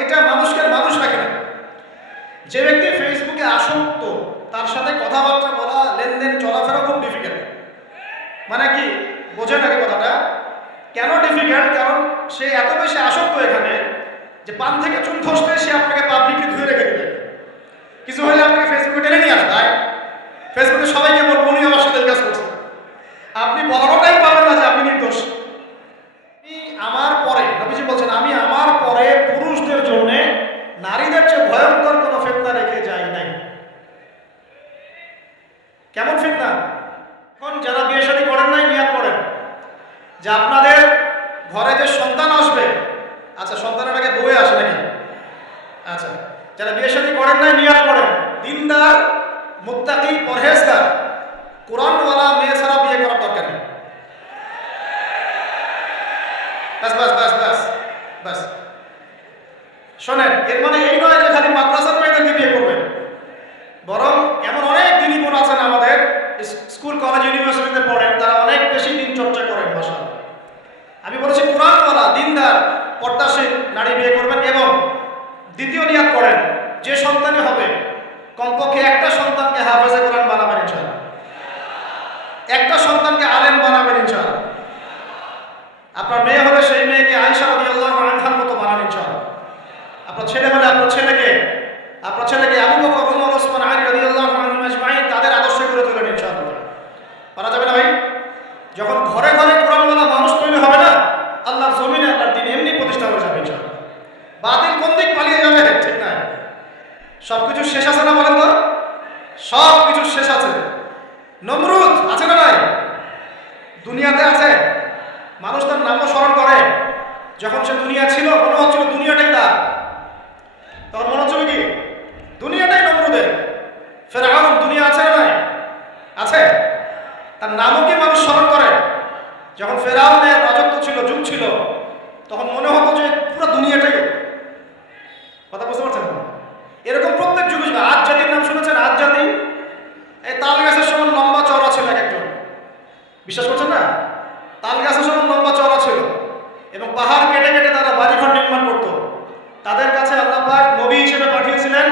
এটা মানুষকে মানুষ রাখে না। যে ব্যক্তি ফেসবুকে আসক্ত তার সাথে কথাবার্তা বলা, লেনদেন, চলাফেরা খুব ডিফিকাল্ট। মানে কি বোঝেন নাকি কথাটা? কেন ডিফিকাল্ট? কারণ সে এত বেশি আসক্ত এখানে যে পান থেকে চুন খসলে সে আপনাকে পাবলিকলি ধুয়ে রেখে দেবে। কিছু হলে আপনাকে ফেসবুকে টেনে নিয়ে আসবে। ফেসবুকে সবাইকে বলবো উনি আমার সাথে কাজ করছে, আপনি বলাটাই পাবেন না যে আপনি নির্দোষ। আমার পরে নবীজি বলছেন, আমি আমার পরে পুরুষদের জন্য নারীদের চেয়ে ভয়ঙ্কর কোনো ফিতনা রেখে যাই নাই। কেমন ফিতনা? এখন যারা বিয়ে শাদী করেন নাই নিয়াত করেন যে আপনাদের ঘরে যে সন্তান আসবে, আচ্ছা সন্তানের আগে বউয়ে আসে নাকি? আচ্ছা, যারা বিয়ে শাদী করেন নাই নিয়াত করেন দিনদার, মুত্তাকি, পরহেজগার, কোরআনওয়ালা মেয়ে ছাড়া বিয়ে করার দরকার নেই। বাস বাস বাস বাস বাস। শোনেন, এর মানে এই নয় যে খালি মাদ্রাসার মেয়েদেরকে বিয়ে করবেন, বরং এমন অনেক দিনী বোন আছেন আমাদের স্কুল, কলেজ, ইউনিভার্সিটিতে পড়েন, তারা অনেক বেশি দিন চর্চা করেন। মাশাআল্লাহ, আমি বলেছি কোরআনওয়ালা, দিনদার, পর্দাশীল নারী বিয়ে করবেন। এবং দ্বিতীয় নিয়াত করেন যে সন্তানই হবে কমপক্ষে একটা সন্তানকে হাফেজে কোরআন বানাবেন ইনশাআল্লাহ, একটা সন্তানকে আলেম বানাবেন ইনশাআল্লাহ। আপনার মেয়ে হলে সেই মেয়েকে আয়েশা রাদিয়াল্লাহু আনহার মতো বানান ইনশাআল্লাহ। আপনার ছেলে হলে আপনার ছেলেকে আবু বকর, ওমর, ওসমান, আলী রাদিয়াল্লাহু আনহুম আজমাইন তাদের আদর্শ করে তোলেন ইনশাআল্লাহ। পারা যাবে না ভাই? যখন ঘরে ঘরে কোরআনওয়ালা মানুষ তৈরি হবে না, আল্লাহর জমিনে আল্লাহর দ্বীন এমনি প্রতিষ্ঠা হয়ে যাবে ইনশাআল্লাহ। বাতিল কোন দিক পালিয়ে যাবে? ঠিক না? সবকিছু শেষ আছে না বলেন তো? সব কিছু শেষ আছে। নমরুদ আছে না নাই? দুনিয়াতে আছে। মানুষ তার নামও স্মরণ করে। যখন সে দুনিয়া ছিল মনে হচ্ছিল দুনিয়াটাই তার, তখন মনে হচ্ছিল কি দুনিয়াটাই নমরুদের। ফেরাউন দুনিয়া আছে না নাই? আছে। তার নামও কি মানুষ স্মরণ করে? যখন ফেরাউনের রাজত্ব ছিল, যুগ ছিল, তখন মনে হতো যে পুরো দুনিয়াটাই। কথা বুঝতে পারছেন? এরকম প্রত্যেক যুগে। আজ জাতির নাম শুনেছেন? আজ জাতি এই তাল গাছের সমান লম্বা চওড়া ছিল এক একজন। বিশ্বাস করছেন না? তাল গাছের সমান লম্বা চওড়া ছিল এবং পাহাড় কেটে কেটে তারা বাড়িঘর নির্মাণ করত। তাদের কাছে আল্লাহ পাক নবী হিসেবে পাঠিয়েছিলেন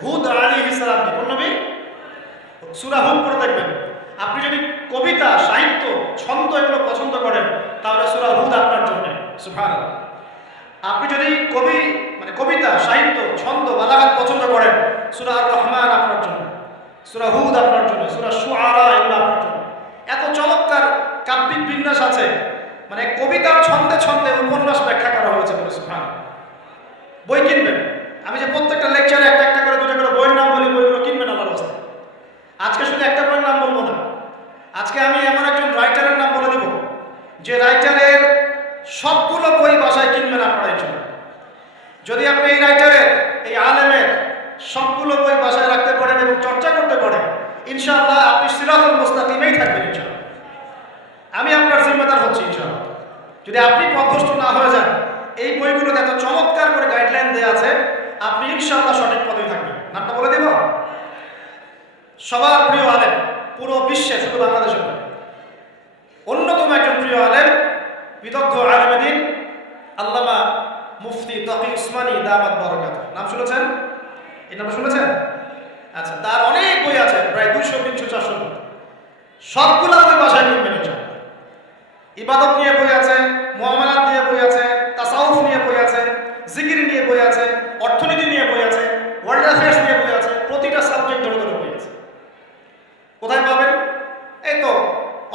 হুদ আলাইহিস সালাম। কোন নবী? সূরা হুদ পড়ে দেখবেন। আপনি যদি কবিতা, সাহিত্য, ছন্দ এগুলো পছন্দ করেন তাহলে সূরা হুদ আপনার জন্য। সুবহানাল্লাহ। আপনি যদি কবিতা, সাহিত্য, ছন্দ, বালাগাত পছন্দ করেন সূরা আর রহমান আপনার জন্য, সূরা হুদ আপনার জন্য, সূরা শুআরা এগুলো আপনার জন্য। এত চমৎকার কাব্যিক বিন্যাস আছে, মানে কবিতার ছন্দে ছন্দে উপন্যাস ব্যাখ্যা করা হয়েছে। সুবহানাল্লাহ। বই কিনবেন। আমি যে প্রত্যেকটা লেকচারে একটা একটা করে দুটো করে বইয়ের নাম বলি, বইগুলো কিনবেন আল্লাহর রাস্তায়। আজকে শুধু একটা বইয়ের নাম বলবো না, আজকে আমি এমন একজন রাইটারের নাম বলে দেব যে রাইটারের সবগুলো বই বাসায় কিনবেন আপনারা ইনশাআল্লাহ। যদি আপনি এই রাইটারের, এই আলেমের সবগুলো বই বাসায় রাখতে পারেন এবং চর্চা করতে পারেন, ইনশাআল্লাহ আপনি সিরাতুল মুস্তাকিমেই থাকবেন ইনশাআল্লাহ। আমি আপনার জিম্মেদার হচ্ছি ইনশাআল্লাহ। যদি আপনি পথভ্রষ্ট না হয়ে যান, এই বইগুলোতে এত চমৎকার করে গাইডলাইন দেওয়া আছে, আপনি ইনশাআল্লাহ সঠিক পথেই থাকবেন। নামটা বলে দেব? সবার প্রিয় আলেম, পুরো বিশ্বে, শুধু বাংলাদেশে নয়, অন্যতম একজন প্রিয় আলেম, বিদগ্ধ আলেমে দ্বীন আল্লামা মুফতি তকি উসমানী দামাত বরকাতুহু। নাম শুনেছেন? এই নামটা শুনেছেন? আচ্ছা, তার অনেক বই আছে, প্রায় 200, 300, 400 বই। সবগুলো বই বাসায় কিনবেন ইনশাআল্লাহ। ইবাদত নিয়ে বই আছে, মুআমালাত নিয়ে বই আছে, তাসাউফ নিয়ে বই আছে, জিকির নিয়ে বই আছে, অর্থনীতি নিয়ে বই আছে, ওয়ার্ল্ড অ্যাফেয়ার্স নিয়ে বই আছে, প্রতিটা সাবজেক্ট ধরে ধরে বই আছে। কোথায় পাবেন? এই তো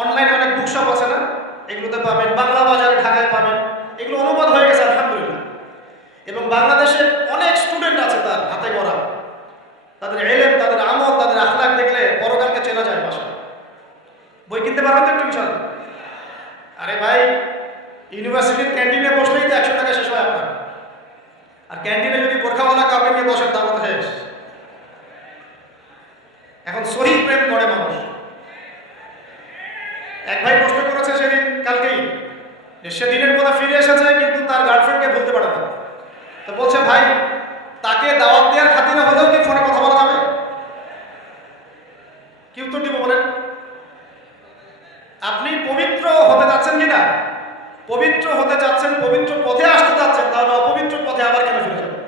অনলাইনে অনেক বুকশপ আছে না, এগুলোতে পাবেন। বাংলা বাজারে, ঢাকায় পাবেন। এগুলো অনুবাদ হয়ে গেছে আলহামদুলিল্লাহ। এবং বাংলাদেশের অনেক স্টুডেন্ট আছে তার হাতে গড়া। তাদের ইলম, তাদের আমল, তাদের আখলাক দেখলে পরকালকে চেনা যায়। বাসায় বই কিনতে পারবেন তো একটু ইনশাআল্লাহ। আরে ভাই, ইউনিভার্সিটির ক্যান্টিনে বসলেই তো 100 টাকা শেষ হয় আপনার। আর ক্যান্টিনে যদি বোরখাওয়ালা কাউকে নিয়ে বসেন তার কথা শেষ। এখন শহীদ প্রেম করে মানুষ। এক ভাই প্রশ্ন করেছে সেদিন, কালকেই, যে সেদিনের কথা ফিরে এসেছে কিন্তু তার গার্লফ্রেন্ডকে বলতে পারে না। তো বলছে, ভাই তাকে দাওয়াত দেওয়ার খাতিরে হলেও কি ফোনে কথা বলা যাবে? কি উত্তর দিব বলেন? আপনি পবিত্র হতে যাচ্ছেন কিনা? পবিত্র হতে যাচ্ছেন, পবিত্র পথে আসতে যাচ্ছেন, তাহলে অপবিত্র পথে আবার কেন ফিরে যাবেন?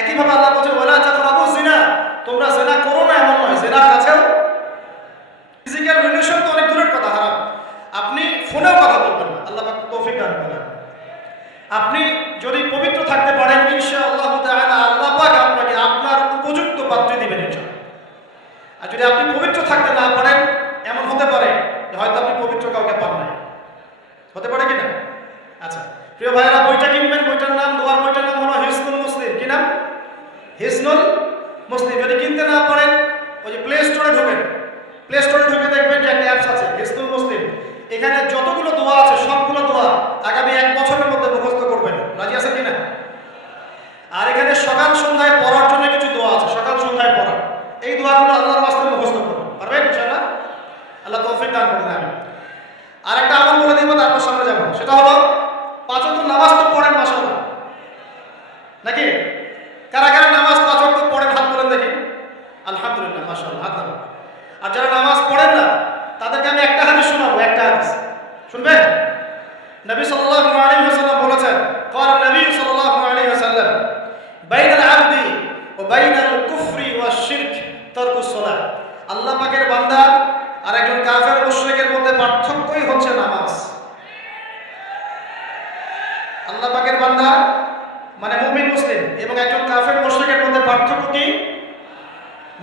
একইভাবে আল্লাহ বলছেন ওয়ালা তাকরাবু জিনা, তোমরা জিনা করো না এমন নয়, জিনার কাছেও ফিজিক্যাল রিলেশন তো অনেক দূরের কথা, হারাম। আপনি ফোনেও কথা বলবেন না, আল্লাহ পাক তৌফিক দান করেন। আপনি যদি পবিত্র থাকতে পারেন ইনশাআল্লাহ তাআলা আল্লাহ পাক আপনাকে আপনার উপযুক্ত পাত্রী দিবেন ইনশাআল্লাহ। আর যদি আপনি পবিত্র থাকতে না পারেন, এমন হতে পারে যে হয়তো আপনি পবিত্র কাউকে পান নাই, হতে পারে কিনা? আচ্ছা প্রিয় ভাইয়েরা, বইটা কিনবেন, বইটার নাম, দোয়ার বইটার নাম হলো হিসনুল মুসলিম। কি নাম? হিসনুল মুসলিম। যদি কিনতে না পারেন, ওই যে প্লে স্টোরে ঢোকেন, প্লে স্টোরে ঢুকে দেখবেন যে একটা অ্যাপস আছে হিসনুল মুসলিম। এখানে যতগুলো দোয়া আছে সবগুলো দোয়া আগামী 1 বছরের মধ্যে মুখস্থ করবেন। রাজি আছেন কিনা? আর এখানে সকাল সন্ধ্যায় পড়ার জন্য কিছু দোয়া আছে, সকাল সন্ধ্যায় পড়া। এই দোয়াগুলো আল্লাহর ওয়াস্তে মুখস্থ করুন, পারবেন ইনশাআল্লাহ? আল্লাহ তৌফিক দান করুন। আর একটা আমল বলে দিব, তারপর সামনে যাব। সেটা হলো 5 ওয়াক্ত নামাজ তো পড়েন মাশাআল্লাহ, নাকি? কারা কারা নামাজ 5 ওয়াক্ত পড়েন হাত তোলেন দেখি। আলহামদুলিল্লাহ, মাশাআল্লাহ, হাত নামান। আর যারা নামাজ পড়েন না তাদেরকে আমি একটা হাদিস শোনাবো, একটা হাদিস শুনবেন? নবী সাল্লাল্লাহু আলাইহি ওয়াসাল্লাম বলেছেন, قال النبي صلى الله عليه وسلم بين العبد وبين الكفر والشرك ترك الصلاة। আল্লাহ পাকের বান্দা আর একজন কাফের মুশরিকের মধ্যে পার্থক্যই হচ্ছে নামাজ। আল্লাহ পাকের বান্দা মানে মুমিন মুসলিম এবং একজন কাফের মুশরিকের মধ্যে পার্থক্য কি?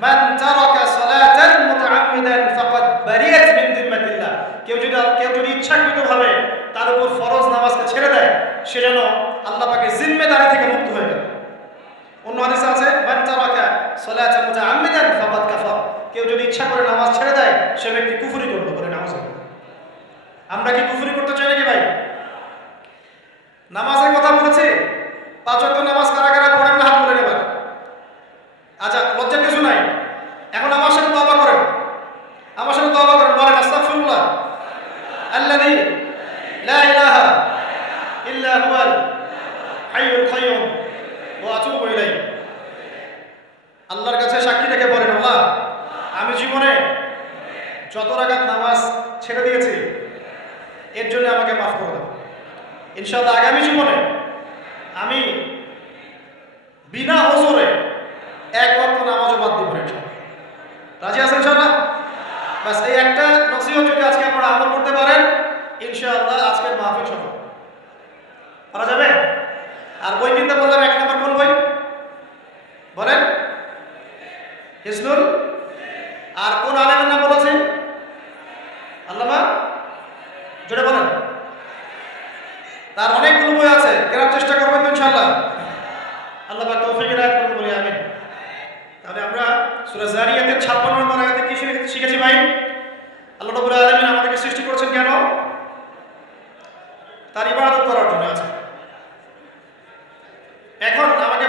মান তারাকা সালাতান মুতাআম্মিদান ফাকাদ বারিয়াত মিন যিম্মাতিল্লাহ। কেউ যদি ইচ্ছাকৃতভাবে তার উপর ফরজ নামাজকে ছেড়ে দেয়, সে যেন আল্লাহ পাকের জিম্মেদারি থেকে মুক্ত হয়ে গেল। অন্য হাদিসে আছে মান তারাকা সালাতান মুতাআম্মিদান ফাকাদ কাফার। কেউ যদি ইচ্ছা করে নামাজ ছেড়ে দেয়, সে ব্যক্তি কুফরি করলো, বলে নামাজ। আমরা কি কুফরি করতে চাই নাকি ভাই? নামাজের কথা বলেছি, 5 ওয়াক্ত নামাজ কারা কারা পড়েন না হাত তুলে নেবেন। আচ্ছা, লজ্জার কিছু নাই। এখন আমার সাথে তওবা করেন, আমার সাথে তওবা করেন, বলেন আস্তাগফিরুল্লাহ আল্লাযী লা ইলাহা ইল্লা হুয়াল হাইয়ুল কাইয়্যুম ওয়া আতুবু ইলাইহি। আল্লাহর কাছে সাক্ষী রেখে বলেন, আল্লাহ আমি জীবনে যত রাকাত নামাজ ছেড়ে দিয়েছি এর জন্য আমাকে মাফ করে দাও। ইনশাআল্লাহ আগামী জীবনে আমি বিনা ওযরে 1 ওয়াক্ত নামাজও বাদ দিব না। রাজি আছেন ইনশাআল্লাহ? বাস এই একটা নসিহত যদি আজকে আপনারা আমল করতে পারেন, ইনশাআল্লাহ আজকের মাহফিল সফল করা যাবে। আর বই কিনতে বললাম, 1 নম্বর কোন বই বলেন? হিসনুল। আর কোন আলেমের নাম বলেছেন? আল্লামা, জোরে বলেন। তার অনেকগুলো বই আছে, কেনার চেষ্টা করবেন তো ইনশাআল্লাহ। আল্লাহ পাক তৌফিক দান করুন বলি আমিন। তাহলে আমরা সূরা জারিয়াতের 56 নম্বর আয়াতে কি শিখেছি ভাই? আল্লাহ রাব্বুল আলামিন আমাদেরকে সৃষ্টি করেছেন কেন? তার ইবাদত করার জন্য। আছে। এখন আমাকে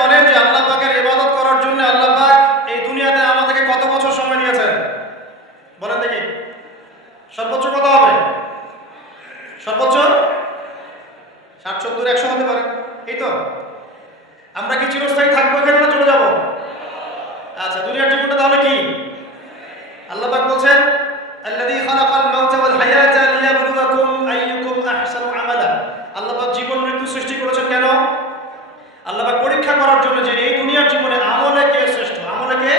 বলেন যে আল্লাহ পাকের ইবাদত করার জন্য আল্লাহ পাক এই দুনিয়াতে আমাদেরকে কত বছর সময় দিয়েছেন? বলেন দেখি। সর্বোচ্চ কত হবে? সর্বোচ্চ 60, 70, 100 হতে পারে। এই তো। আমরা কি চিরস্থায়ী থাকবো এখানে না চলে যাব? আচ্ছা, দুনিয়ার জীবনটা তাহলে কি? আল্লাহ পাক বলছেন, আল্লাযী খালাকাল মাউতা ওয়াল হায়াতা লিয়াবলুয়াকুম আইয়ুকুম আহসানু আমালা। আল্লাহ পাক জীবন মৃত্যু সৃষ্টি করেছেন কেন? আল্লাহ পাক পরীক্ষা করার জন্য যে এই দুনিয়ার জীবনে আমলে কে শ্রেষ্ঠ, আমলে কে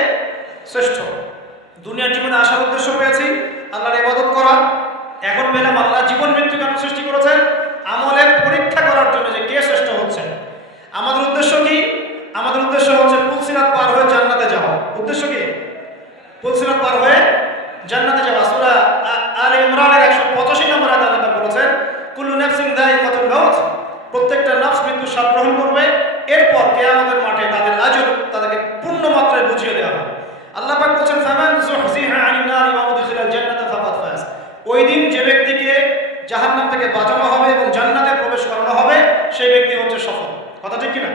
শ্রেষ্ঠ। দুনিয়ার জীবনে আসার উদ্দেশ্য পেয়েছি আল্লাহর ইবাদত করা, এখন পেলাম আল্লাহ জীবন মৃত্যু কেন সৃষ্টি করেছেন? আমলের পরীক্ষা করার জন্য যে কে শ্রেষ্ঠ হচ্ছে। আমাদের উদ্দেশ্য কি? আমাদের উদ্দেশ্য হচ্ছে পুলসিরাত পার হয়ে জান্নাতে যাওয়া। উদ্দেশ্য কি? পুলসিরাত পার হয়ে জান্নাতে যাওয়া। সূরা আলে ইমরানের 185 নম্বর আয়াতে আল্লাহ বলেছেন, কুল্লু নাফসিন যায়িকাতুল মাউত। প্রত্যেকটা নফস মৃত্যু স্বাদ গ্রহণ করবে, এরপর কিয়ামতের মাঠে তাদের আজর তাদেরকে পূর্ণ মাত্রায় বুঝিয়ে দেওয়া হবে। আল্লাহ পাক বলেন, ফামান যুহজিহা আনিন নারি ওয়া উদখিলাল জান্নাতা ফাকাদ ফাজ। ওই দিন যে ব্যক্তিকে জাহান্নাম থেকে বাঁচানো হবে এবং জান্নাতে প্রবেশ করানো হবে, সেই ব্যক্তি হচ্ছে সফল। কথা ঠিক কিনা?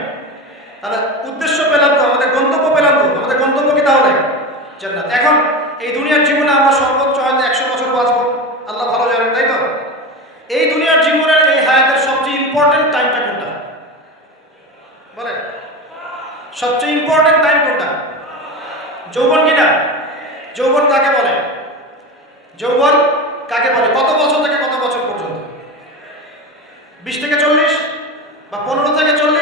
তাহলে উদ্দেশ্য পেলাম তো, আমাদের গন্তব্য পেলাম তো। আমাদের গন্তব্য কি তাহলে? জান্নাত। এখন এই দুনিয়ার জীবনে আমরা সর্বোচ্চ হয়তো 100 বছর বাঁচবো, আল্লাহ ভালো জানেন, তাই তো? এই দুনিয়ার জীবনের এই হায়াতের সবচেয়ে ইম্পর্টেন্ট টাইমটা কোনটা বলেন? সবচেয়ে ইম্পর্টেন্ট টাইম কোনটা? যৌবন কিনা? যৌবন কাকে বলে? যৌবন কাকে বলে? কত বছর থেকে কত বছর পর্যন্ত? 20 থেকে 40 বা 15 থেকে 40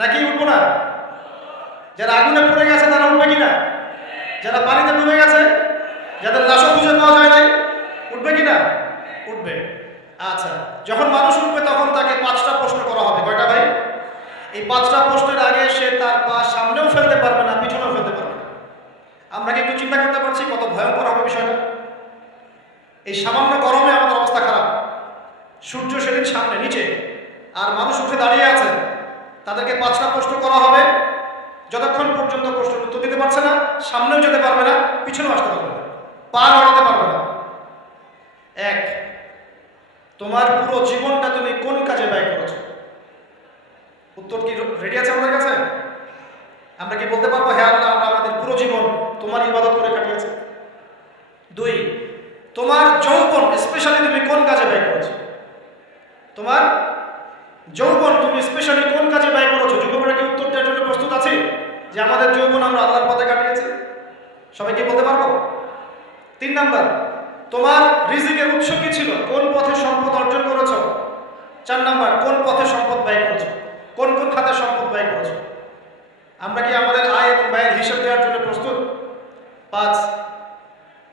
নাকি উঠবো না? যারা আগুনে পড়ে গেছে তারা উঠবে কিনা? যারা পানিতে ডুবে গেছে, যাদের লাশও খুঁজে পাওয়া যায় নাই, উঠবে কিনা? উঠবে। আচ্ছা, যখন মানুষ উঠবে তখন তাকে 5টা প্রশ্ন করা হবে। কয়টা ভাই? এই 5টা প্রশ্নের আগে সে তার পা সামনেও ফেলতে পারবে না, পিছনেও ফেলতে পারবে না। আমরা কি একটু চিন্তা করতে পারছি কত ভয়ঙ্কর হবে বিষয়টা? এই সামান্য গরমে আমাদের অবস্থা খারাপ, সূর্য সেদিন সামনে নিচে, আর মানুষ উঠে দাঁড়িয়ে আছে। তাদেরকে 5টা প্রশ্ন করা হবে। যতক্ষণ পর্যন্ত প্রশ্নের উত্তর দিতে পারছে না, সামনেও যেতে পারবে না, পিছনেও আসতে পারবে না, পা নড়াতে পারবে না। 1, তোমার পুরো জীবনটা তুমি কোন কাজে ব্যয় করেছো? উত্তর কি রেডি আছে আমাদের কাছে? আমরা কি বলতে পারবো হ্যাঁ আল্লাহ আমরা আমাদের পুরো জীবন তোমার ইবাদত করে কাটিয়েছি? 2, তোমার যৌবন স্পেশালি তুমি কোন কাজে ব্যয় করেছো? তোমার যৌবন তুমি স্পেশালি কোন কাজে ব্যয় করেছো? যুবকরা কি উত্তর দেওয়ার জন্য প্রস্তুত আছে যে আমাদের যৌবন আমরা আল্লাহর পথে কাটিয়েছি? সবাইকে বলতে পারবো? 3 নাম্বার, তোমার রিজিকের উৎস কি ছিল? কোন পথে সম্পদ অর্জন করেছো? 4 নাম্বার, কোন পথে সম্পদ ব্যয় করেছো? কোন কোন খাতে সম্পদ ব্যয় করেছো? আমরা কি আমাদের আয় এবং ব্যয়ের হিসাব দেওয়ার জন্য প্রস্তুত? 5,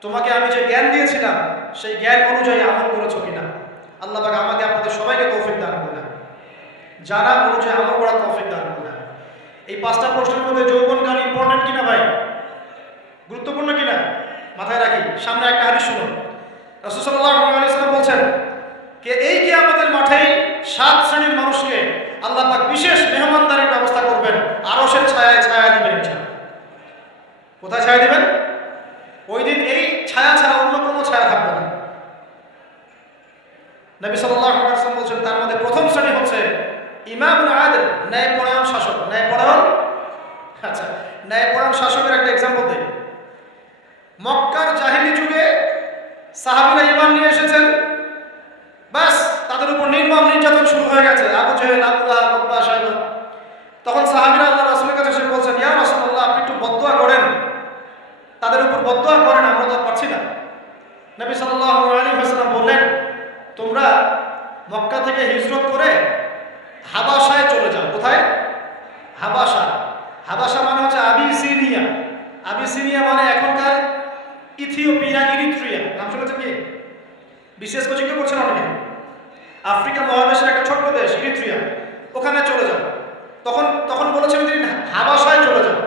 তোমাকে আমি যে জ্ঞান দিয়েছিলাম সেই জ্ঞান অনুযায়ী আমল করেছো কিনা? আল্লাহ পাক আমাকে আপনাদের সবাইকে তৌফিক দান করুন, জানা অনুযায়ী আমল করার তৌফিক দান করুন। এই 5টা প্রশ্নের মধ্যে যৌবনকাল ইম্পর্টেন্ট কিনা ভাই? গুরুত্বপূর্ণ কিনা? মাথায় রাখি। সামনে একটা হাদিস শুনুন। রাসূল সাল্লাল্লাহু আলাইহি ওয়াসাল্লাম বলছেন যে এই কিয়ামতের মাঠেই 7 শ্রেণীর মানুষকে আল্লাহ পাক বিশেষ মেহমানদারির ব্যবস্থা করবেন, আরশের ছায়ায় ছায়া দিবেন ইনশাআল্লাহ। কোথায় ছায়া দিবেন? ওই দিন এই ছায়া ছাড়া অন্য কোনো ছায়া থাকবে না। নবী সাল্লাল্লাহু আলাইহি ওয়াসাল্লাম বলছেন তার মধ্যে প্রথম শ্রেণী হচ্ছে ইমামুল আদিল, ন্যায়পরায়ণ শাসক। ন্যায়পরায়ণ, আচ্ছা, ন্যায়পরায়ণ শাসকের একটা এক্সাম্পল দেই। মক্কার জাহিলি যুগে সাহাবীরা ঈমান নিয়ে এসেছেন, বাস তাদের উপর নির্মম নির্যাতন শুরু হয়ে গেছে। আবু জেহেল, আবু লাহাব, উতবা, শাইবা। তখন সাহাবীরা আল্লাহ রাসূলের কাছে এসে বলছেন, ইয়া রাসূলুল্লাহ আপনি একটু বদদুয়া করেন, তাদের উপর বদদুয়া করেন, আমরা তো পারছি না। নবী সাল্লাল্লাহু আলাইহি ওয়াসাল্লাম বললেন, তোমরা মক্কা থেকে হিজরত করে হাবাসায় চলে যাও। কোথায়? হাবাসা। হাবাসা মানে হচ্ছে আবিসিনিয়া। আবিসিনিয়া মানে এখনকার ইথিওপিয়া, ইরিত্রিয়া। নাম শুনেছেন কি? বিশেষ কোচিং করছেন অনেকে। আফ্রিকা মহাদেশের একটা ছোট্ট দেশ ইরিত্রিয়া, ওখানে চলে যাও। তখন বলেছেন তিনি হাবাসায় চলে যাও।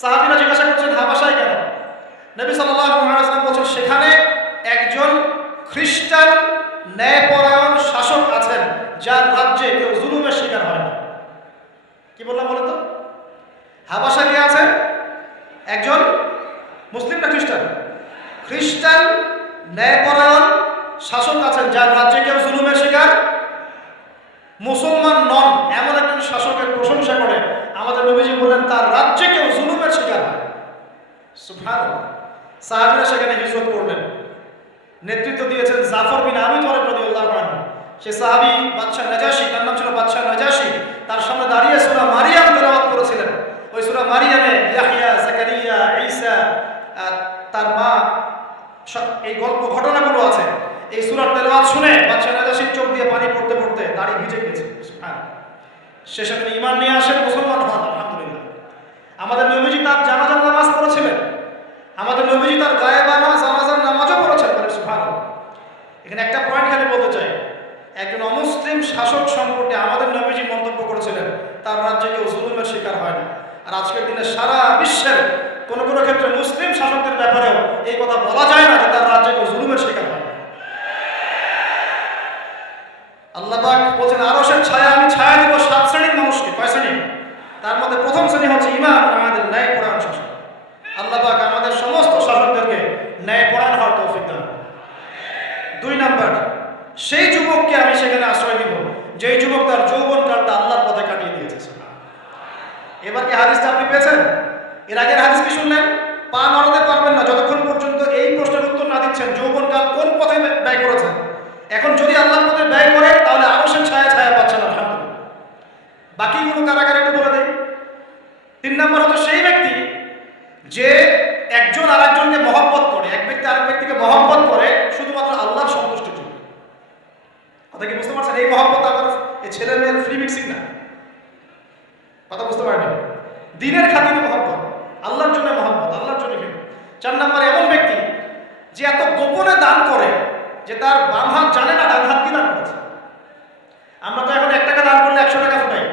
সাহাবীরা জিজ্ঞাসা করছেন হাবাসায় কেন? নবী সাল্লাল্লাহু আলাইহি ওয়াসাল্লাম বলেছেন সেখানে একজন খ্রিস্টান ন্যায়পরায়ণ শাসক আছেন যার রাজ্যে কেউ জুলুমের শিকার হয় না। কি বললাম বলেন তো? হাবাসা কে আছেন? একজন মুসলিম না খ্রিস্টান? খ্রিস্টান ন্যায়পরায়ণ শাসক আছেন যার রাজ্যে কেউ জুলুমের শিকার, মুসলমান নন এমন একজন শাসকের প্রশংসা করে আমাদের নবীজি বললেন তার রাজ্যে কেউ জুলুমের শিকার হয়। সুবহানাল্লাহ। সাহাবীরা সেখানে হিজরত করলেন। নেতৃত্ব দিয়েছেন জাফর বিন আবি তালিব রাদিয়াল্লাহু আনহু। সে সাহাবী বাদশা নাজাশী, তার নাম ছিল বাদশা নাজাশী, তার সামনে দাঁড়িয়ে সূরা মারিয়াম তেলাওয়াত করেছিলেন। ওই সূরা মারিয়ামে ইয়াহইয়া, যাকারিয়া, ঈসা, তার মা, এই গল্প ঘটনাগুলো আছে। এই সূরার তেলাওয়াত শুনে বাদশা নাজাশীর চোখ দিয়ে পানি পড়তে পড়তে দাড়ি ভিজে গেছে। সুবহানাল্লাহ। শেষে তিনি ঈমান নিয়ে আসেন, মুসলমান হন, আলহামদুলিল্লাহ। আমাদের নবীজি তার জানাজার নামাজ পড়েছিলেন, আমাদের নবীজি তার গায়েবানা জানাজার নামাজও পড়েছেন। সুবহানাল্লাহ। এখানে একটা পয়েন্ট খালি বলতে চাই, একজন অমুসলিম শাসক সম্পর্কে আমাদের নবীজি মন্তব্য করেছিলেন তার রাজ্যে কেউ জুলুমের শিকার হয় না। আর আজকের দিনে সারা বিশ্বের কোনো কোনো ক্ষেত্রে মুসলিম শাসকদের ব্যাপারেও এই কথা বলা যায় না যে তার রাজ্যে কেউ জুলুমের শিকার হয় না। আল্লাহ পাক বলছেন আরশের ছায়া আমি ছায়া দেব 7 শ্রেণীর মানুষকে। কয় শ্রেণী? তার মধ্যে প্রথম শ্রেণী হচ্ছে ইমাম, আমাদের ন্যায়পরায়ণ শাসক। আল্লাহ পাক আমাদের সমস্ত শাসকদেরকে ন্যায়পরায়ণ হওয়ার তৌফিক দান। 2 নাম্বার, সেই যুবককে আমি সেখানে আশ্রয় দিব যেই যুবক তার যৌবনকালটা আল্লাহর পথে কাটিয়ে দিয়েছে। এবার কি হাদিসটা আপনি পেয়েছেন? এর আগের হাদিস কি শুনলেন? পা নড়াতে পারবেন না যতক্ষণ পর্যন্ত এই প্রশ্নের উত্তর না দিচ্ছেন যৌবনকাল কোন পথে ব্যয় করেছেন। এখন যদি আল্লাহর পথে ব্যয় করে তাহলে আরশের ছায়া ছায়া পাচ্ছেন, আলহামদুলিল্লাহ। বাকিগুলো কারাগারে একটু বলে দেয়। 3 নাম্বার হচ্ছে সেই ব্যক্তি যে একজন আরেকজনকে মহব্বত করে, এক ব্যক্তি আরেক ব্যক্তিকে মহব্বত করে শুধুমাত্র আল্লাহর সন্তুষ্টির জন্য। কথা কি বুঝতে পারছেন? এই মহব্বত আবার এই ছেলে মেয়ের ফ্রি মিক্সিং না। কথা বুঝতে পারেনি? দিনের খাতিরে মহব্বত, আল্লাহর জন্য মহব্বত, আল্লাহর জন্য কিন্তু। 4 নম্বর এমন ব্যক্তি যে এত গোপনে দান করে যে তার বাম হাত জানে না ডান হাত কি দান করেছে। আমরা তো এখন 1 টাকা দান করলে 100 টাকা ফুটাই।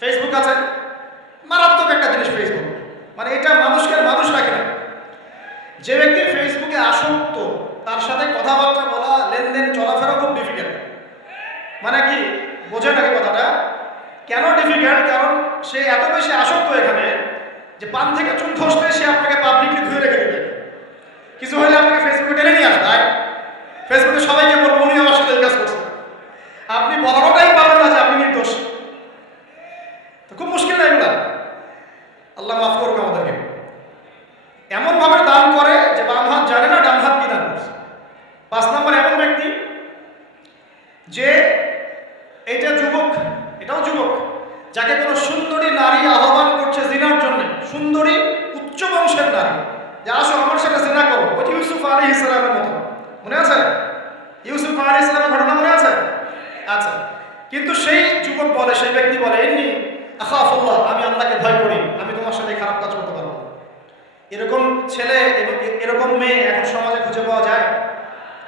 ফেসবুক আছে, মারাত্মক একটা জিনিস ফেসবুক, মানে এটা মানুষকে মানুষ রাখে না। যে ব্যক্তি ফেসবুকে আসক্ত তার সাথে কথাবার্তা বলা, লেনদেন, চলাফেরা খুব ডিফিকাল্ট। মানে কি বোঝে নাকি কথাটা? কেন ডিফিকাল্ট? কারণ সে এত বেশি আসক্ত এখানে যে পান থেকে চুন খসলে সে আপনাকে পাবলিকলি ধুয়ে রেখে দেবে। কিছু হলে আপনাকে ফেসবুকে টেনে নিয়ে আসবে, তাই ফেসবুকে সবাইকে বলবো উনি আমার সাথে এই কাজ করছে, আপনি বলাটাই পারবেন না যে আপনি নির্দোষ। তো খুব মুশকিল না এগুলা। আল্লাহ মাফ করুক আমাদেরকে। এমন ভাবে দান করে যে বাম হাত জানে না ডান হাত কি দান করছে। 5 নম্বর এমন ব্যক্তি যে এইটা যুবক, এটাও যুবক, যাকে কোনো সুন্দরী নারী আহ্বান করছে জিনার জন্য, সুন্দরী উচ্চ বংশের নারী, যে আসো আমার সাথে জিনা করো, ওই ইউসুফ আলাইহিস সালামের মতো। মনে আছে ইউসুফ আলাইহিস সালামের ঘটনা? মনে আছে? আচ্ছা, কিন্তু সেই যুবক বলে, সেই ব্যক্তি বলে, ইন্নী আখাফুল্লাহ, আমি আল্লাহকে ভয় করি, আমি তোমার সাথে খারাপ কাজ করতে পারবো। এরকম ছেলে এবং এরকম মেয়ে এখন সমাজে খুঁজে পাওয়া যায়?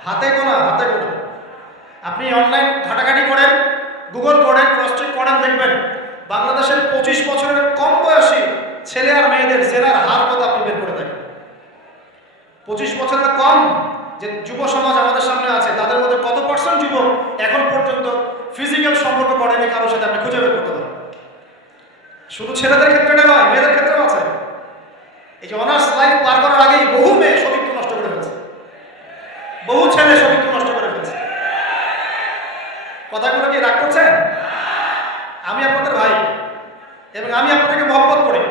হাতে গোনা, হাতে গোনা। আপনি অনলাইন ঘাটাঘাটি করেন, গুগল করেন, ক্রস চেক করেন, দেখবেন বাংলাদেশের 25 বছরের কম বয়সী ছেলে আর মেয়েদের জেনার হার কত আপনি বের করে দেখেন। 25 বছরের কম যে যুব সমাজ আমাদের সামনে আছে, তাদের মধ্যে কত % যুবক এখন পর্যন্ত ফিজিক্যাল সম্পর্ক করেনি কারোর সাথে, আপনি খুঁজে বের করতে পারেন। শুধু ছেলেদের ক্ষেত্রে নয়, মেয়েদের ক্ষেত্রেও আছে। এই যে অনার্স লাইফ পার করার আগেই বহু মেয়ে সতীত্ব নষ্ট করে ফেলছে, বহু ছেলে সতীত্ব নষ্ট করে ফেলছে। কথাগুলো কি রাগ করছেন? আমি আপনাদের ভাই এবং আমি আপনাদেরকে মহব্বত করি।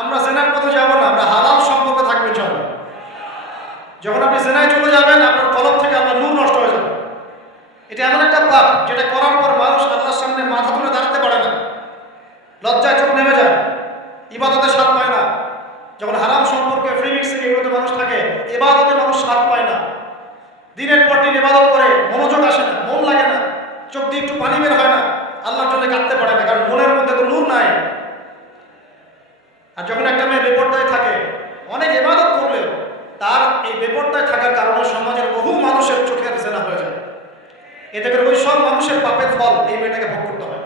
আমরা জেনার পথে যাব না, আমরা হালাল সম্পর্ক থাকবে ইনশাআল্লাহ। যখন আপনি জেনায় চলে যাবেন, আপনার কলব থেকে আল্লাহর নূর নষ্ট হয়ে যাবে। এটা এমন একটা পাপ যেটা করার পর মানুষ আল্লাহর সামনে মাথা তুলে দাঁড়াতে পারে না, লজ্জায় চোখ নেমে যায়, ইবাদতে স্বাদ পায় না। যখন হারাম সম্পর্কে, ফ্রি মিক্সিং, এগুলোতে মানুষ থাকে, ইবাদতে মানুষ স্বাদ পায় না। দিনের পর দিন ইবাদত করে মনোযোগ আসে না, মন লাগে না, চোখ দিয়ে একটু পানি বের হয় না, আল্লাহর জন্য কাঁদতে পারে না, কারণ মনের মধ্যে তো নূর নাই। আর যখন একটা মেয়ে বেপরদায় থাকে, অনেক ইবাদত করলেও তার এই বেপরদায় থাকার কারণে সমাজের বহু মানুষের চোখের জেনা হয়ে যায়। এতে করে ওই সব মানুষের পাপের ফল এই মেয়েটাকে ভোগ করতে হয়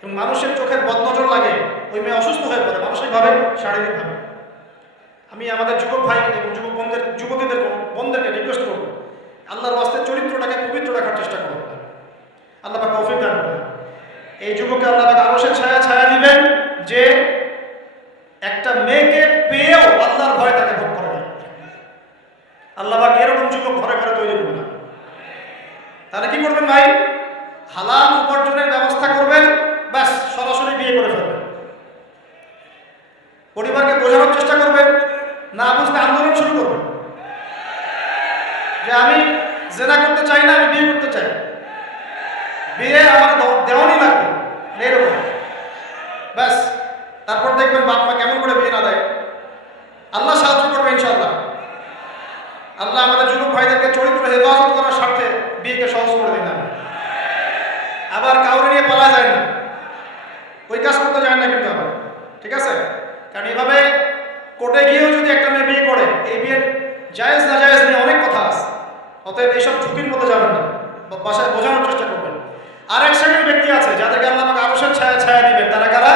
এবং মানুষের চোখের বদনজর লাগে, ওই মেয়ে অসুস্থ হয়ে পড়ে মানসিকভাবে, শারীরিকভাবে। আমি আমাদের যুবক ভাই এবং যুবক বোনদেরকে রিকোয়েস্ট করবো, আল্লাহর ওয়াস্তে চরিত্রটাকে পবিত্র রাখার চেষ্টা করবো। আল্লাহ পাক তৌফিক দান করবেন। এই যুবককে আল্লাহ পাক আরশের ছায়া দিবেন যে একটা মেয়েকে পেয়েও আল্লাহর ভয় তাকে ভোগ করে না। আল্লাহ পাক এরকম যুবক ঘরে ঘরে তৈরি করবেন না। তাহলে কি করবেন ভাই? হালাল উপার্জনের ব্যবস্থা করবেন, ব্যাস সরাসরি বিয়ে করে ফেলবেন। পরিবারকে বোঝানোর চেষ্টা করবেন, না বুঝলে আন্দোলন শুরু করবেন যে আমি জেনা করতে চাই না, আমি বিয়ে করতে চাই, বিয়ে আমার দেওয়ানি লাগবে, এরকম। ব্যাস তারপর দেখবেন বাপ মা কেমন করে বিয়ে না দেয়। আল্লাহ সাহায্য করবে ইনশাআল্লাহ। আল্লাহ আমাদের যুবক ভাইদেরকে চরিত্র হেফাজত করার স্বার্থে বিয়েকে সহজ করে দিন। আবার কাউরে নিয়ে পালা যায় না, ওই কাজ করতে যায় না কিন্তু আবার, ঠিক আছে? কারণ এইভাবে কোর্টে গিয়েও যদি একটা মেয়ে বিয়ে করে, এই বিয়ের জায়েজ না জায়েজ নিয়ে অনেক কথা আছে। অতএব এইসব ঝুঁকির মধ্যে যাবেন না, বাসায় বোঝানোর চেষ্টা করবেন। আর এক শ্রেণীর ব্যক্তি আছে যাদেরকে আল্লাহ আমাকে আরশের ছায়া দিবেন। তারা কারা?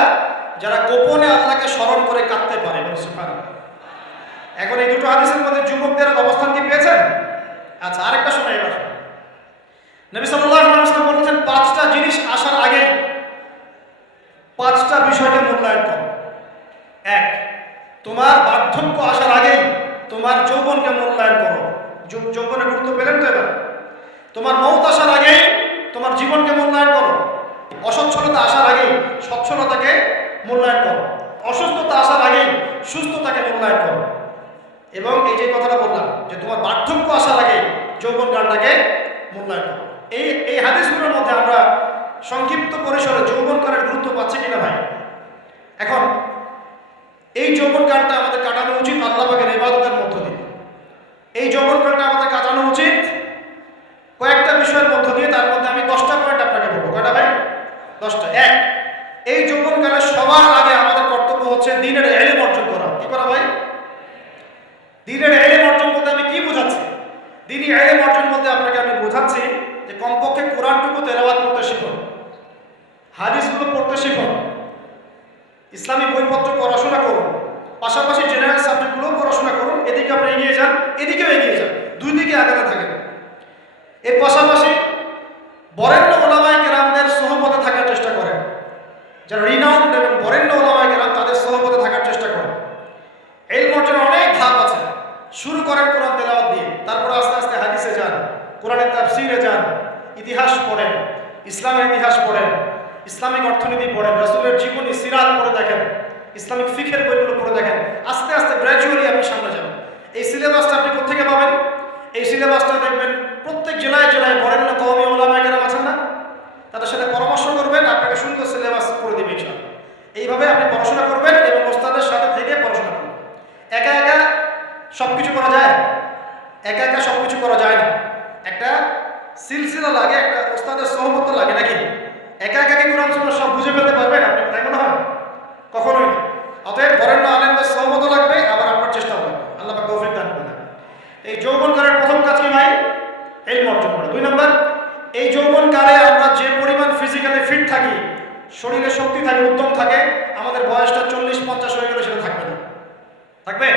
যারা গোপনে আল্লাহকে স্মরণ করে কাঁদতে পারে। সুবহানাল্লাহ। এখন এই দুটো হাদিসের মধ্যে যুবকদের অবস্থান কি পেয়েছেন? আচ্ছা, আরেকটা শোনা এবার। নবী সাল্লাল্লাহু আলাইহি ওয়াসাল্লাম বলেছেন 5টা জিনিস আসার আগে 5টা বিষয়কে মূল্যায়ন করো। 1, তোমার বার্ধক্য আসার আগেই তোমার যৌবনকে মূল্যায়ন করো। যৌবনের গুরুত্ব পেলেন তো এবার? তোমার মওত আসার আগেই তোমার জীবনকে মূল্যায়ন করো। অসচ্ছলতা আসার আগেই সচ্ছলতাকে মূল্যায়ন করো। অসুস্থতা আসার আগেই সুস্থতাকে মূল্যায়ন করো। এবং এই যে কথাটা বললাম যে তোমার বার্ধক্য আসার আগে যৌবন কালটাকে মূল্যায়ন করো। এই হাদিসগুলোর মধ্যে আমরা সংক্ষিপ্ত পরিসরে যৌবন কালের গুরুত্ব পাচ্ছি কিনা ভাই? এখন এই যৌবন কালটা আমাদের কাটানো উচিত আল্লাহ পাকের ইবাদতের মধ্য দিয়ে। এই যৌবন কালটা আমাদের কাটানো উচিত কয়েকটা বিষয়ের মধ্য দিয়ে। তার মধ্যে আমি 10টা পয়েন্ট আপনাকে বলবো। কয়টা ভাই? 10টা। 1, এই যৌবনকালে সবার আগে আমাদের কর্তব্য হচ্ছে দ্বীনের ইলম অর্জন করা। কি করা ভাই? দ্বীনের ইলম অর্জন বলতে আমি কি বোঝাচ্ছি? দ্বীনি ইলম অর্জন বলতে আপনাকে আমি বোঝাচ্ছি যে কমপক্ষে কোরআনটুকু তেলাওয়াত করতে শিখুন, হাদিসগুলো পড়তে শিখুন, ইসলামী বইপত্র পড়াশোনা করুন, পাশাপাশি জেনারেল সাবজেক্টগুলো পড়াশোনা করুন। এদিকে আপনি এগিয়ে যান, এদিকেও এগিয়ে যান, দুই দিকে আগাতে থাকেন। এর পাশাপাশি বরেণ্য ওলামায়ে কেরামদের সোহবতে থাকার চেষ্টা করেন, যারা রিনাউন্ড এবং বরেণ্য ওলামায়ে কেরাম তাদের সোহবতে থাকার চেষ্টা করেন। ইলম অর্জনের অনেক ধাপ আছে। শুরু করেন কোরআন তেলাওয়াত দিয়ে, তারপর আস্তে আস্তে হাদিসে যান, কোরআনের তাফসীরে যান, ইতিহাস পড়েন, ইসলামের ইতিহাস পড়েন, ইসলামিক অর্থনীতি পড়েন, রাসূলের জীবনী সিরাত পড়ে দেখেন, ইসলামিক ফিকহের বইগুলো পড়ে দেখেন। আস্তে আস্তে গ্র্যাজুয়ালি আপনি সামনে যাবেন। এই সিলেবাসটা আপনি কোথেকে পাবেন? এই সিলেবাসটা দেখবেন প্রত্যেক জেলায় জেলায় বরেণ্য কওমি ওলামায়ে কেরাম আছেন না, তাদের সাথে পরামর্শ করবেন, আপনাকে সুন্দর সিলেবাস করে দিবে ইনশাআল্লাহ। এইভাবে আপনি পড়াশোনা করবেন এবং ওস্তাদের সাথে থেকে পড়াশোনা করবেন। একা একা সব কিছু করা যায়? একা একা সব কিছু করা যায় না। একটা সিলসিলা লাগে, একটা ওস্তাদের সহবত লাগে নাকি? একা একা কি কোরআন সুন্নাহ সব বুঝে ফেলতে পারবেন আপনি? তাই মনে হয়? কখনোই না। অতএব বরেণ্য আলেমদের সহবত লাগবে, আবার আপনার চেষ্টাও লাগবে। আল্লাহ পাক তৌফিক দান করুন। এই যৌবনকালের প্রথম কাজ কি ভাই? ইলম অর্জন করা। 2 নম্বর, এই যৌবনকালে আমরা যে পরিমাণ ফিজিক্যালি ফিট থাকি, শরীরে শক্তি থাকে, উদ্যম থাকে, আমাদের বয়সটা 40-50 হয়ে গেলে সেটা থাকবে না। থাকবে?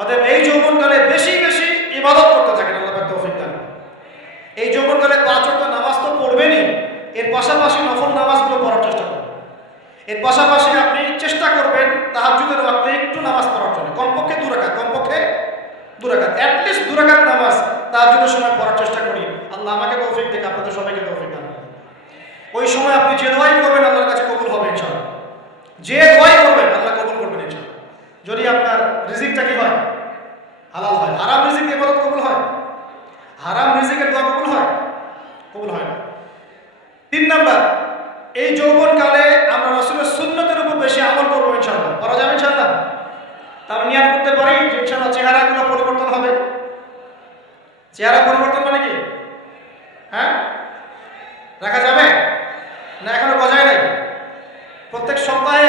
অতএব এই যৌবনকালে বেশি বেশি ইবাদত করতে থাকেন, আল্লাহ পাক তৌফিক দান। এই যৌবনকালে 5 ওয়াক্ত নামাজ তো পড়বেনই, এর পাশাপাশি নফল নামাজগুলো পড়ার চেষ্টা করবেন। এর পাশাপাশি আপনি চেষ্টা করবেন তাহাজ্জুদের ওয়াক্তে একটু নামাজ পড়ার জন্য, কমপক্ষে 2 রাকাত, কমপক্ষে 2 রাকাত, অ্যাটলিস্ট 2 রাকাত নামাজ তাহাজ্জুদের সময় পড়ার চেষ্টা করি। আল্লাহ আমাকে তৌফিক দিক, আপনাদের সবাইকে তৌফিক দান। ওই সময় আপনি যে দোয়াই করবেন আল্লাহর কাছে কবুল হবে ইনশাআল্লাহ। যে দোয়াই করবেন আল্লাহ কবুল করবেন ইনশাআল্লাহ, যদি আপনার রিজিকটা কি হয়? হালাল হয়। হারাম রিজিক ইবাদত কবুল হয়? হারাম রিজিকের দোয়া কবুল হয়? কবুল হয় না। 3 নাম্বার, এই যৌবনকালে আমরা রাসূলের সুন্নতের উপর বেশি আমল করবো ইনশাআল্লাহ। করা যাবে ইনশাআল্লাহ? তার নিয়াত করতে পারি যে ইনশাআল্লাহ চেহারাগুলো পরিবর্তন হবে। চেহারা পরিবর্তন মানে কি? হ্যাঁ, রাখা যাবে না? এখনো গজায় নাই। প্রত্যেক সপ্তাহে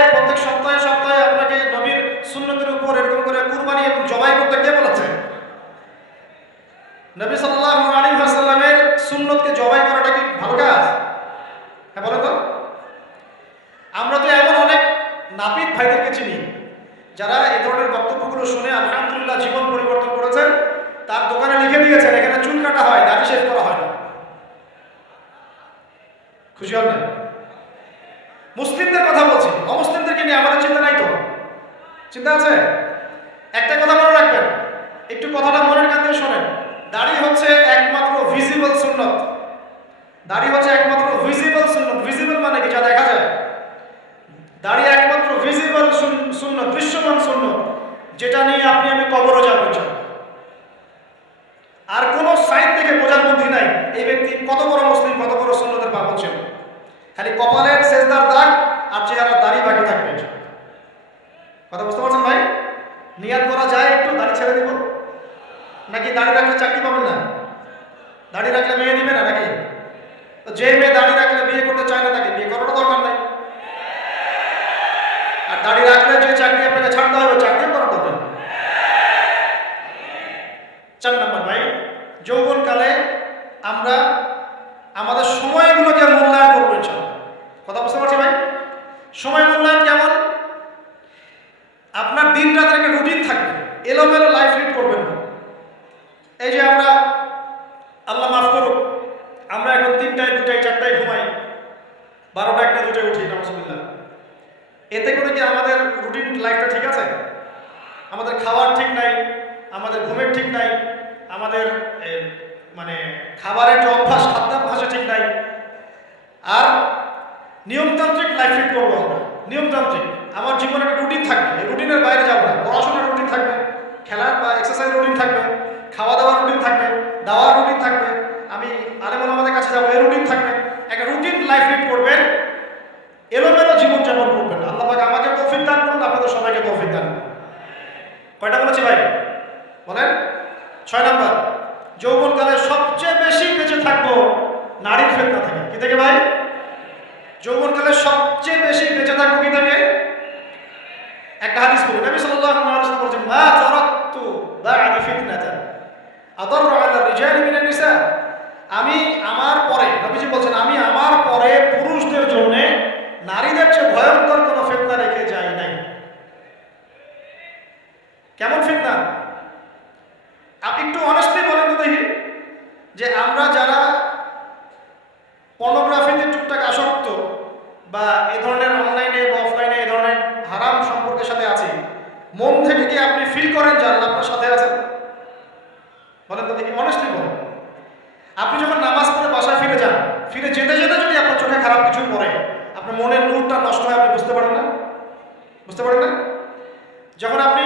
আপনাকে নবীর সুন্নতের উপর এরকম করে কুরবানি এবং জবাই করতে কে বলেছে? নবী সাল্লাল্লাহু আলাইহি ওয়াসাল্লামের সুন্নতকে জবাই করাটা কি ভালো কাজ? হ্যাঁ বলেন তো। আমরা তো এমন অনেক নাপিত ভাইদেরকে চিনি যারা এই ধরনের বক্তব্যগুলো শুনে আলহামদুলিল্লাহ জীবন পরিবর্তন করেছেন। তার দোকানে লিখে দিয়েছেন এখানে চুল কাটা হয়, দাড়ি শেভ করা হয় না। খুশি হন না? মুসলিমদের কথা বলছি, অমুসলিমদেরকে নিয়ে আমাদের চিন্তা নাই তো? চিন্তা আছে? একটা কথা মনে রাখবেন, একটু কথাটা মনের কান দিয়ে শোনেন। দাড়ি হচ্ছে একমাত্র ভিজিবল সুন্নত। দাড়ি হচ্ছে একমাত্র ভিজিবল সুন্নত। ভিজিবল মানে কি? যা দেখা যায়। দাড়ি একমাত্র ভিজিবল সুন্নত, দৃশ্যমান সুন্নত, যেটা নিয়ে আপনি আমি কবরও যাব ইনশাআল্লাহ। আর কোন সাইড থেকে বোঝার বুদ্ধি নাই এই ব্যক্তি কত বড় মুসলিম, কত বড় সুন্নতের পাবন ছিল। খালি কপালের সেজদার দাগ আর চেহারার দাড়ি বাকি থাকবে। কথা বুঝতে পারছেন ভাই? নিয়াত করা যায় একটু দাড়ি ছেড়ে দিব, নাকি দাড়ি রাখলে চাকরি পাবেন না? দাড়ি রাখলে মেয়ে দিবে না নাকি? তো যে মেয়ে দাড়ি রাখলে বিয়ে করতে চায় না তাকে বিয়ে করার দরকার নাই। আর দাড়ি রাখলে যে চাকরি আপনাকে ছাড়তে হবে, চাকরি করার দরকার নেই। 4 নম্বর ভাই, যৌবনকালে আমরা আমাদের সময়গুলোকে মূল্যায়ন করবো ইনশাআল্লাহ। কথা বুঝতে পারছি ভাই? সময় মূল্যায়ন কেমন? আপনার দিন রাতের একটা রুটিন থাকবে, এলোমেলো লাইফ লিড করবেন না। এই যে আমরা, আল্লাহ মাফ করুক, আমরা এখন 3টায় 2টায় 4টায় ঘুমাই, 12টা 1টা 2টায় উঠি, নাউজুবিল্লাহ। এতে করে কি আমাদের রুটিন লাইফটা ঠিক আছে? আমাদের খাওয়ার ঠিক নাই, আমাদের ঘুমের ঠিক নাই, আমাদের মানে খাবারের যে অভ্যাস, খাদ্যাভ্যাস ঠিক নাই। আর নিয়মতান্ত্রিক লাইফ লিড করবো আমরা। নিয়মতান্ত্রিক, আমার জীবনে একটা রুটিন থাকবে, এই রুটিনের বাইরে যাবো না। পড়াশোনার রুটিন থাকবে, খেলার বা এক্সারসাইজ রুটিন থাকবে, খাওয়া দাওয়ার রুটিন থাকবে, দাওয়ার রুটিন থাকবে, আমি আলেম ওলামাদের কাছে যাবো, এই রুটিন থাকবে। একটা রুটিন লাইফ লিড করবেন, এলোমেলো জীবন যাপন করবেন। আল্লাহ পাক আমাকে তৌফিক দান করুন, আপনাদের সবাইকে তৌফিক দান করুন। কয়টা বলেছি ভাই? বলেন। 6 নম্বর, যৌবনকালে সবচেয়ে বেশি বেঁচে থাকবো নারীর ফিতনা থেকে। কি থেকে ভাই? যৌবনকালে সবচেয়ে বেশি বা এই ধরনের অনলাইনে বা অফলাইনে এই ধরনের হারাম সম্পর্কের সাথে আছি, মন থেকে কি আপনি ফিল করেন যে আল্লাহ আপনার সাথে আছেন? বলেন তো দেখি, অনেস্টলি বলেন। আপনি যখন নামাজ পড়ে বাসায় ফিরে যান, ফিরে যেতে যেতে যদি আপনার চোখে খারাপ কিছু পড়ে, আপনার মনের নূরটা নষ্ট হয়, আপনি বুঝতে পারেন না? বুঝতে পারেন না? যখন আপনি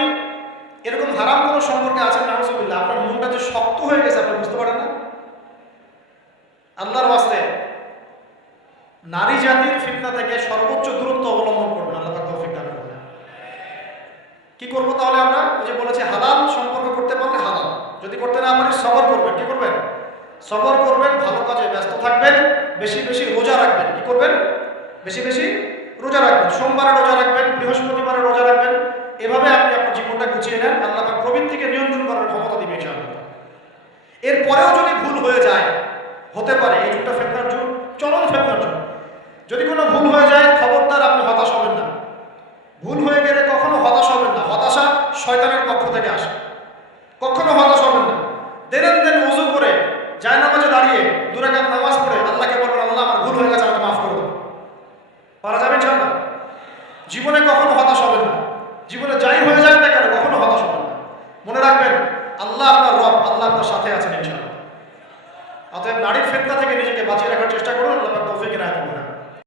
এরকম হারাম কোনো সম্পর্কে আছেন, নাউজুবিল্লাহ, আপনার মনটা যে শক্ত হয়ে গেছে, আপনি বুঝতে পারেন না? আল্লাহর ওয়াস্তে নারী জাতির ফিতনা থেকে সর্বোচ্চ দূরত্ব অবলম্বন করবেন। আল্লাহ পাক তৌফিক দান করবেন। কি করবো তাহলে আমরা? ওই যে বলেছে হালাল সম্পর্ক করতে পারলে হালাল, যদি করতে না পারি সবর করবেন। কি করবেন? সবর করবেন, ভালো কাজে ব্যস্ত থাকবেন, বেশি বেশি রোজা রাখবেন। কি করবেন? বেশি বেশি রোজা রাখবেন। সোমবারে রোজা রাখবেন, বৃহস্পতিবারে রোজা রাখবেন। এভাবে আপনি আপনার জীবনটা গুছিয়ে নেন, আল্লাহ পাক প্রবৃত্তিকে নিয়ন্ত্রণ করার ক্ষমতা দিবে ইনশাআল্লাহ। এরপরেও যদি ভুল হয়ে যায়, হতে পারে এই যুগটা ফিতনার যুগ, চরম ফিতনার যুগ। যদি কোনো ভুল হয়ে যায়, খবরদার আপনি হতাশ হবেন না। ভুল হয়ে গেলে কখনো হতাশ হবেন না। হতাশা শয়তানের পক্ষ থেকে আসে, কখনো হতাশ হবেন না। দেন দেন ওযু করে জায়নামাজে দাঁড়িয়ে 2 রাকাত নামাজ পড়ে আল্লাহকে বলবেন, আল্লাহ আমার ভুল হয়ে গেছে, আমাকে মাফ করে দাও। পারা যাবে ইনশাআল্লাহ? জীবনে কখনো হতাশ হবেন না। জীবনে যাই হয়ে যাক না কেন, কখনো হতাশ হবেন না। মনে রাখবেন, আল্লাহ আপনার রব, আল্লাহ আপনার সাথে আছেন ইনশাআল্লাহ। অতএব নারীর ফিতনা থেকে নিজেকে বাঁচিয়ে রাখার চেষ্টা করুন।